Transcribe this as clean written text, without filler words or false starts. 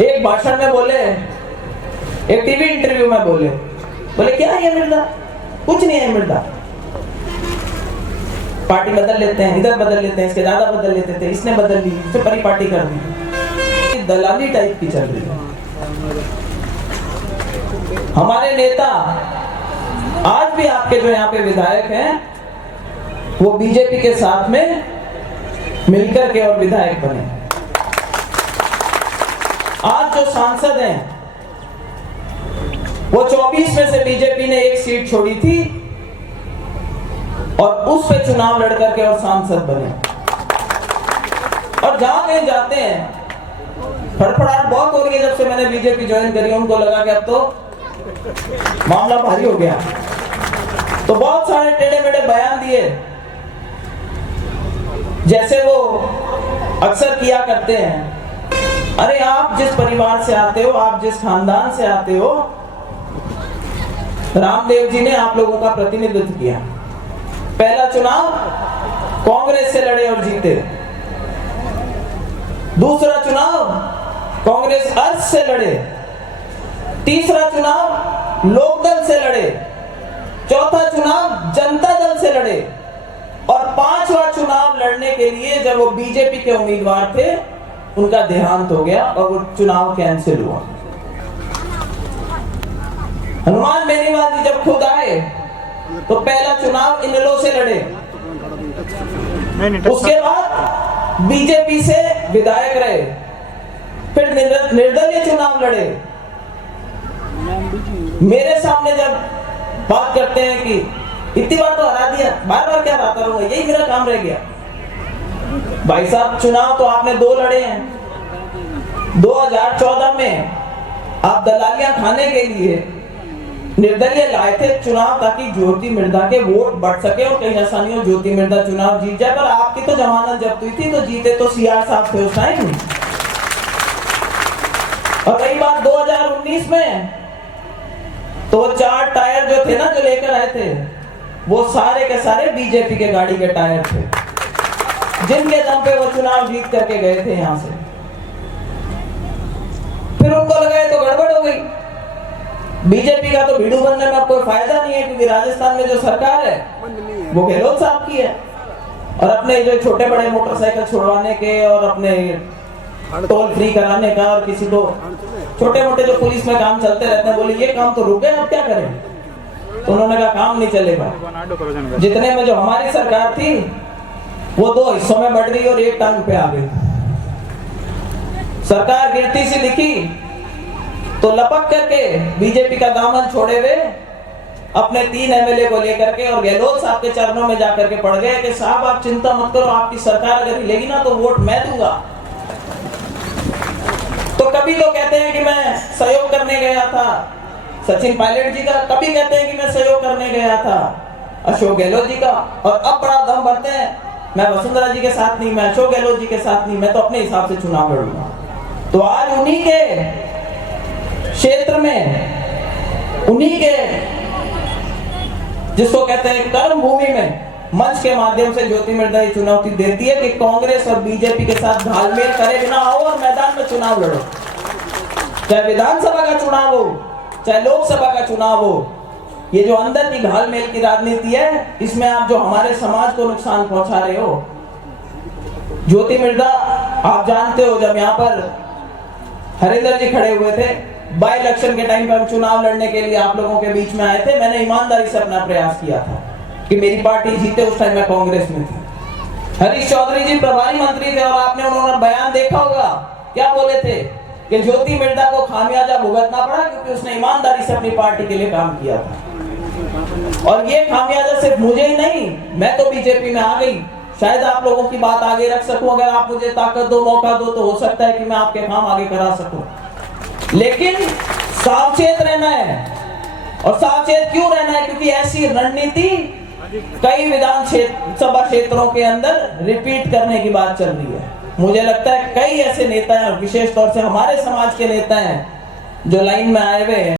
एक भाषण में बोले, एक टीवी इंटरव्यू में बोले क्या है मिर्जा, कुछ नहीं है मिर्जा, पार्टी बदल लेते हैं, इधर बदल लेते हैं, इसके दादा बदल लेते थे, इसने बदल ली, फिर परी पार्टी कर दी। दलाली टाइप की चल रही है। हमारे नेता आज भी आपके जो यहाँ पे विधायक हैं वो बीजेपी के साथ में मिलकर के और विधायक बने। आज जो सांसद हैं वो 24 में से बीजेपी ने एक सीट छोड़ी थी और उस पे चुनाव लड़ करके और सांसद बने। और जहां कहीं जाते हैं फड़फड़ाहट बहुत हो रही है। जब से मैंने बीजेपी ज्वाइन करी उनको लगा कि अब तो मामला भारी हो गया, तो बहुत सारे टेढ़े मेढ़े बयान दिए, जैसे वो अक्सर किया करते हैं, अरे आप जिस परिवार से आते हो, आप जिस खानदान से आते हो, रामदेव जी ने आप लोगों का प्रतिनिधित्व किया। पहला चुनाव कांग्रेस से लड़े और जीते, दूसरा चुनाव कांग्रेस अर्थ से लड़े, तीसरा चुनाव लोकदल से लड़े, चौथा चुनाव जनता दल से लड़े और पांचवा चुनाव लड़ने के लिए जब वो बीजेपी के उम्मीदवार थे उनका देहांत हो गया और वो चुनाव कैंसिल हुआ। हनुमान बेनीवाल जी जब खुद आए तो पहला चुनाव इनेलो से लड़े, उसके बाद बीजेपी से विधायक रहे, फिर निर्दलीय चुनाव लड़े। मेरे सामने जब बात करते हैं कि इतनी बार तो हरा दिया, बार बार क्या हराता रहूंगा, यही मेरा काम रह गया। भाई साहब चुनाव तो आपने 2 लड़े हैं। 2014 में आप दलालियां खाने के लिए निर्दलीय लाए थे चुनाव ताकि ज्योति मिर्धा के वोट बढ़ सके और कहीं ऐसा नहीं हो ज्योति मिर्धा चुनाव जीत जाए, पर आपकी तो जमानत जब्त हुई थी, तो जीते तो सीआर साहब थे उस टाइम। और रही बात 2019 में, तो 4 टायर जो थे ना जो लेकर आए थे वो सारे के सारे बीजेपी के गाड़ी के टायर थे, जिनके दम पे वो चुनाव जीत करके गए थे यहां से। फिर उनको लगा तो गड़बड़ हो गई, बीजेपी का तो भीड़ू बनने में अब कोई फायदा नहीं है, क्योंकि राजस्थान में जो सरकार है वो गहलोत साहब की है, और अपने जो छोटे बड़े मोटरसाइकिल छुड़वाने के और अपने टोल फ्री कराने का और किसी को छोटे मोटे जो पुलिस में काम चलते रहते हैं, बोले ये काम तो रुक गए, अब क्या करें। तो उन्होंने कहा काम नहीं चलेगा। जितने में जो हमारी सरकार थी वो 2 हिस्सों में बढ़ गई और एक टांग पे आ गई। सरकार गिरती सी दिखी तो लपक करके बीजेपी का दामन छोड़े हुए अपने 3 एमएलए को लेकर के और गहलोत साहब के चरणों में जाकर के पड़ गए कि साहब आप चिंता मत करो, आपकी सरकार अगर हिलेगी ना तो वोट मैं दूंगा। तो कभी तो कहते हैं कि मैं सहयोग करने गया था सचिन पायलट जी का, कभी कहते हैं कि मैं सहयोग करने गया था अशोक गहलोत जी का, और अब बड़ा दम भरते हैं मैं वसुंधरा जी के साथ नहीं, मैं अशोक गहलोत जी के साथ नहीं, मैं तो अपने हिसाब से चुनाव लड़ूंगा। तो आज उन्हीं के क्षेत्र में, उन्हीं के जिसको कहते हैं कर्म भूमि में मंच के माध्यम से ज्योति मिर्धा ये चुनौती देती है कि कांग्रेस और बीजेपी के साथ घालमेल करे बिना आओ और मैदान में चुनाव लड़ो। चाहे विधानसभा का चुनाव हो, चाहे लोकसभा का चुनाव हो, ये जो अंदर की घालमेल की राजनीति है, इसमें आप जो हमारे समाज को नुकसान पहुंचा रहे हो। ज्योति मिर्धा आप जानते हो, जब यहाँ पर हरिंदर जी खड़े हुए थे बाई इलेक्शन के टाइम पर, हम चुनाव लड़ने के लिए आप लोगों के बीच में आए थे, मैंने ईमानदारी से अपना प्रयास किया था कि मेरी पार्टी जीते। उस टाइम मैं कांग्रेस में थी। हरीश चौधरी जी प्रभारी मंत्री थे और आपने उन्होंने बयान देखा होगा, क्या बोले थे कि ज्योति मिर्धा को खामियाजा भुगतना पड़ा क्योंकि उसने ईमानदारी से अपनी पार्टी के लिए काम किया था। और ये खामियाजा सिर्फ मुझे ही नहीं, मैं तो बीजेपी में आ गई, शायद आप लोगों की बात आगे रख सकूं, अगर आप मुझे ताकत दो, मौका दो, तो हो सकता है कि मैं आपके काम आगे करा सकूं। लेकिन सावचेत रहना है। और सावचेत क्यों रहना है? क्योंकि ऐसी रणनीति कई विधानसभा क्षेत्रों के अंदर रिपीट करने की बात चल रही है। मुझे लगता है कई ऐसे नेता हैं, विशेष तौर से हमारे समाज के नेता हैं, जो लाइन में आए हुए हैं।